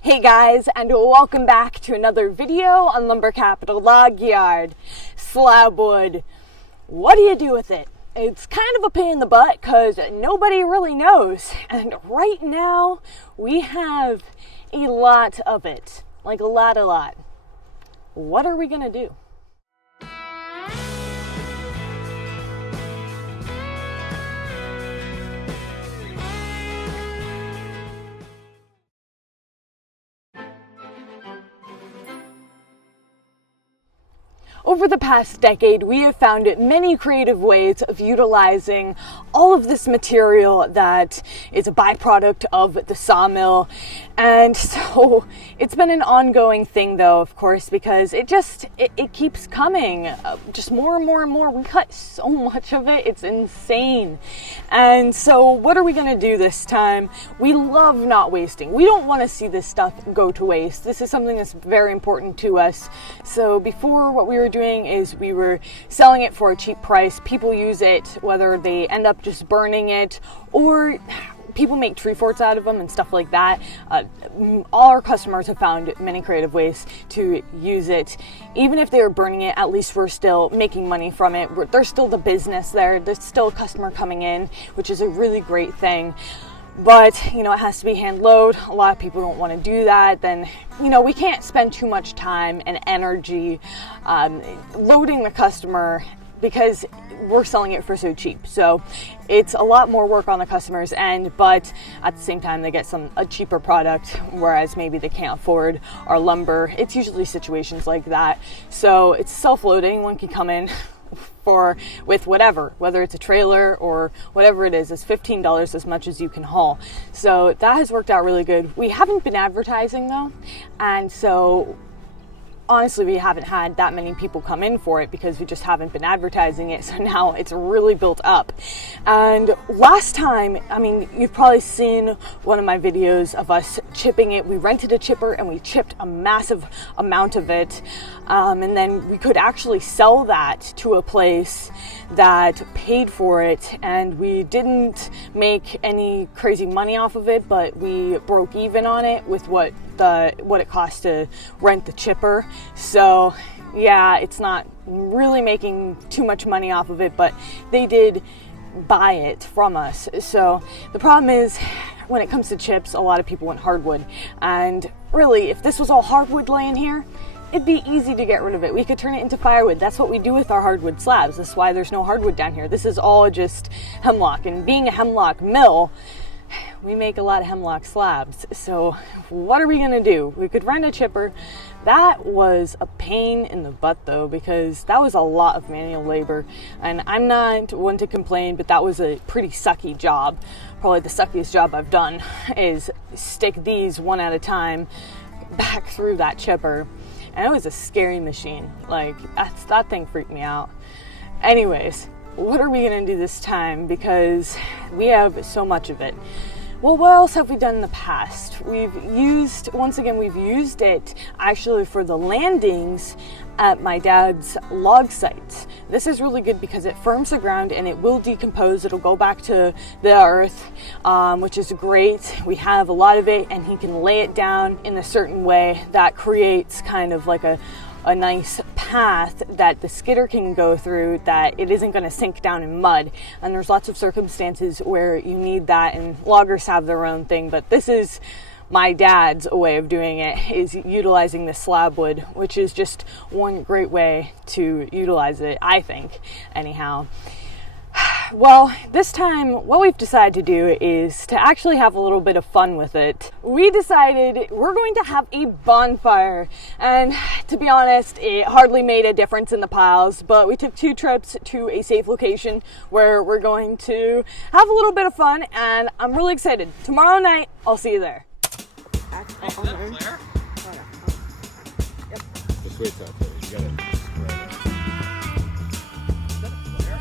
Hey guys, and welcome back to another video on Lumber Capital Log Yard. Slab wood. What do you do with it? It's kind of a pain in the butt because nobody really knows. And right now, we have a lot of it. Like a lot. What are we gonna do? Over the past decade, we have found many creative ways of utilizing all of this material that is a byproduct of the sawmill. And so it's been an ongoing thing though, of course, because it keeps coming. Just more and more. We cut so much of it, it's insane. And so what are we gonna do this time? We love not wasting. We don't wanna see this stuff go to waste. This is something that's very important to us. So before, what we were doing is we were selling it for a cheap price. People use it, whether they end up just burning it or people make tree forts out of them and stuff like that. All our customers have found many creative ways to use it. Even if they were burning it, at least we're still making money from it. There's still the business there. There's still a customer coming in, which is a really great thing. But, it has to be hand load. A lot of people don't want to do that. Then, we can't spend too much time and energy loading the customer because we're selling it for so cheap. So it's a lot more work on the customer's end, but at the same time, they get a cheaper product, whereas maybe they can't afford our lumber. It's usually situations like that. So it's self-load. Anyone can come in with whatever, whether it's a trailer or whatever it is. It's $15 as much as you can haul. So that has worked out really good. We haven't been advertising though, and so honestly, we haven't had that many people come in for it because we just haven't been advertising it. So now it's really built up. And last time, you've probably seen one of my videos of us chipping it. We rented a chipper and we chipped a massive amount of it. And then we could actually sell that to a place that paid for it. And we didn't make any crazy money off of it, but we broke even on it with what it costs to rent the chipper. So yeah, it's not really making too much money off of it, but they did buy it from us. So the problem is, when it comes to chips, a lot of people want hardwood. And really, if this was all hardwood laying here, it'd be easy to get rid of it. We could turn it into firewood. That's what we do with our hardwood slabs. That's why there's no hardwood down here. This is all just hemlock. And being a hemlock mill, we make a lot of hemlock slabs. So what are we gonna do? We could rent a chipper. That was a pain in the butt though, because that was a lot of manual labor. And I'm not one to complain, but that was a pretty sucky job. Probably the suckiest job I've done is stick these one at a time back through that chipper. And it was a scary machine. Like, that thing freaked me out. Anyways, what are we gonna do this time? Because we have so much of it. Well, what else have we done in the past? We've used it actually for the landings at my dad's log sites. This is really good because it firms the ground and it will decompose. It'll go back to the earth, which is great. We have a lot of it, and he can lay it down in a certain way that creates kind of like a nice path that the skidder can go through, that it isn't going to sink down in mud. And there's lots of circumstances where you need that, and loggers have their own thing, but this is my dad's way of doing it, is utilizing the slab wood, which is just one great way to utilize it, I think, anyhow. Well, this time, what we've decided to do is to actually have a little bit of fun with it. We decided we're going to have a bonfire. And to be honest, it hardly made a difference in the piles, but we took 2 trips to a safe location where we're going to have a little bit of fun, and I'm really excited. Tomorrow night, I'll see you there. Hey, is that Claire? Yep. Just wait till I put it. You gotta spread it. Is that Claire?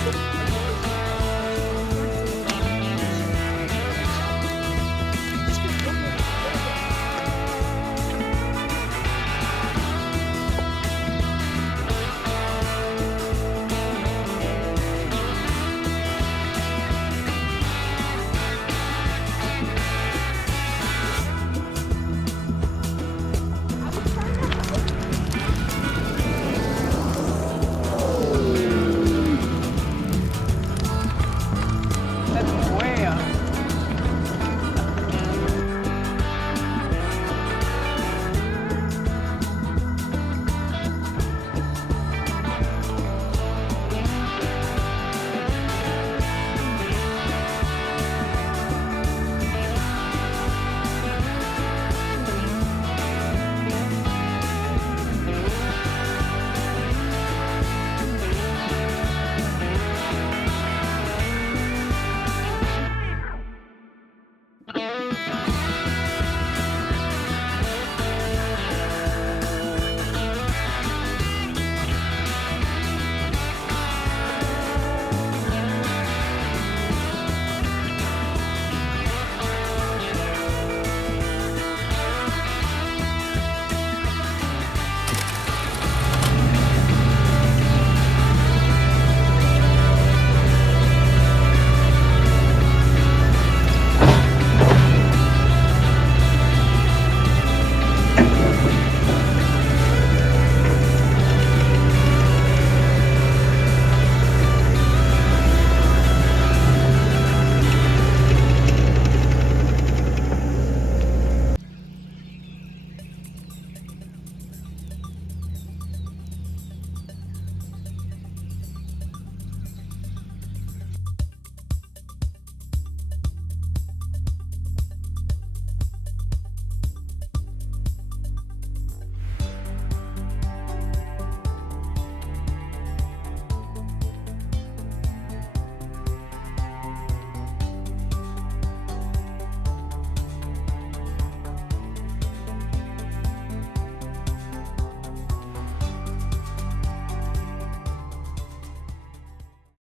Bye.